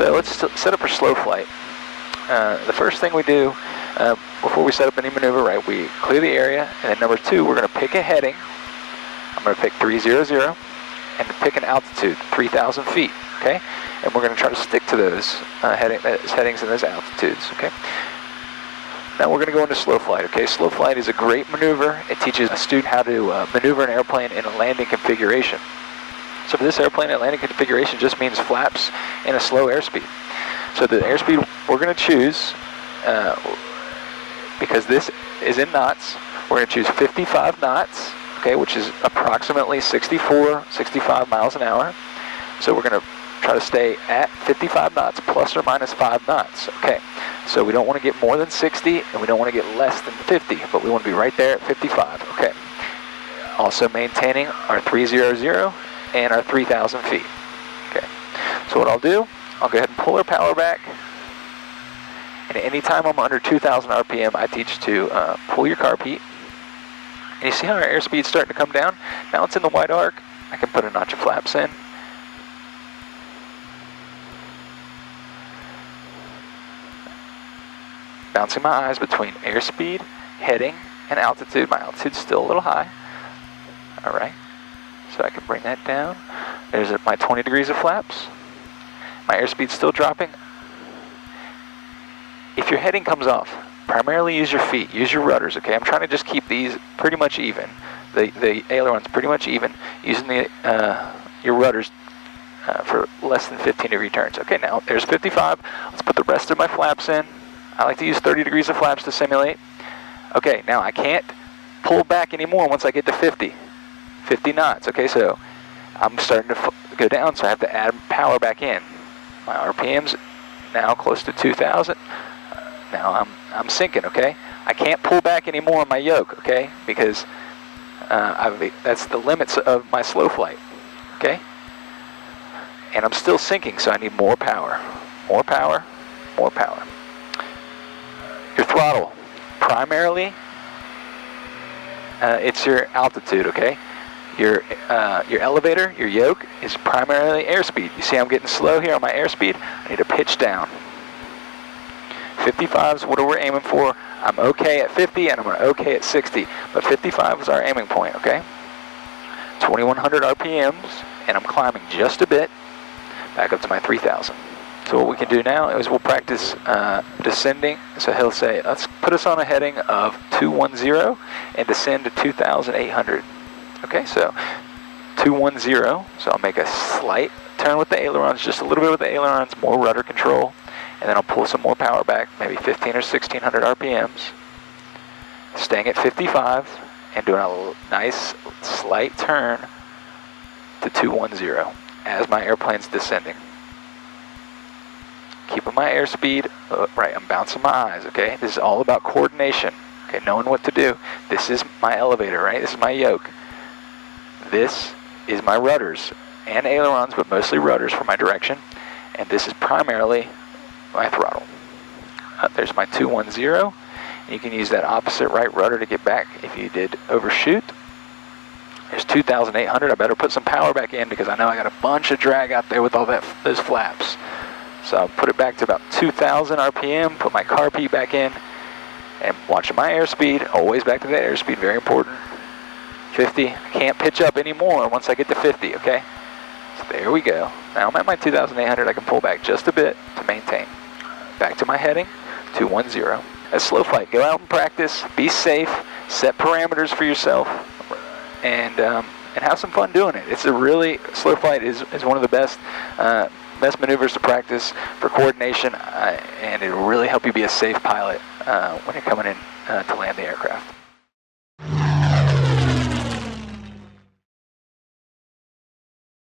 So let's set up our slow flight. The first thing we do before we set up any maneuver, right, we clear the area, and then number 2, we're going to pick a heading. I'm going to pick 300 and pick an altitude, 3,000 feet, okay? And we're going to try to stick to those headings and those altitudes, okay? Now we're going to go into slow flight, okay? Slow flight is a great maneuver. It teaches a student how to maneuver an airplane in a landing configuration. So for this airplane, a landing configuration just means flaps and a slow airspeed. So the airspeed we're going to choose, because this is in knots, we're going to choose 55 knots, okay, which is approximately 64, 65 miles an hour. So we're going to try to stay at 55 knots plus or minus 5 knots, okay. So we don't want to get more than 60 and we don't want to get less than 50, but we want to be right there at 55, okay. Also maintaining our 300 and our 3,000 feet, okay. So what I'll do, I'll go ahead and pull our power back, and anytime I'm under 2,000 RPM, I teach to pull your carb heat. And you see how our airspeed's starting to come down? Now it's in the wide arc. I can put a notch of flaps in. Bouncing my eyes between airspeed, heading, and altitude. My altitude's still a little high. All right, so I can bring that down. There's my 20 degrees of flaps. My airspeed's still dropping. If your heading comes off, primarily use your feet, use your rudders, okay? I'm trying to just keep these pretty much even. The ailerons pretty much even, using your rudders for less than 15 degree turns. Okay, now there's 55. Let's put the rest of my flaps in. I like to use 30 degrees of flaps to simulate. Okay, now I can't pull back anymore once I get to 50 knots. Okay, so I'm starting to go down, so I have to add power back in. My RPM's now close to 2,000. Now I'm sinking, okay? I can't pull back anymore on my yoke, okay? Because that's the limits of my slow flight, okay? And I'm still sinking, so I need more power. More power, more power. Your throttle, primarily, it's your altitude, okay? Your elevator, your yoke, is primarily airspeed. You see I'm getting slow here on my airspeed? I need to pitch down. 55 is what we're aiming for. I'm okay at 50 and I'm okay at 60, but 55 is our aiming point, okay? 2,100 RPMs, and I'm climbing just a bit back up to my 3,000. So what we can do now is we'll practice descending. So he'll say, let's put us on a heading of 210 and descend to 2,800. Okay, so 210, so I'll make a slight turn with the ailerons, just a little bit with the ailerons, more rudder control, and then I'll pull some more power back, maybe 1,500 or 1,600 RPMs, staying at 55 and doing a nice slight turn to 210 as my airplane's descending. Keeping my airspeed, right, I'm bouncing my eyes, okay? This is all about coordination, okay, knowing what to do. This is my elevator, right? This is my yoke. This is my rudders and ailerons, but mostly rudders for my direction. And this is primarily my throttle. There's my 210. You can use that opposite right rudder to get back if you did overshoot. There's 2,800. I better put some power back in because I know I got a bunch of drag out there with all those flaps. So I'll put it back to about 2,000 RPM, put my carb heat back in, and watching my airspeed, always back to that airspeed, very important. 50, I can't pitch up anymore once I get to 50, okay? So there we go. Now I'm at my 2,800, I can pull back just a bit to maintain. Back to my heading, 210. That's slow flight. Go out and practice, be safe, set parameters for yourself, and have some fun doing it. It's a really, slow flight is one of the best maneuvers to practice for coordination, and it will really help you be a safe pilot when you're coming in to land the aircraft.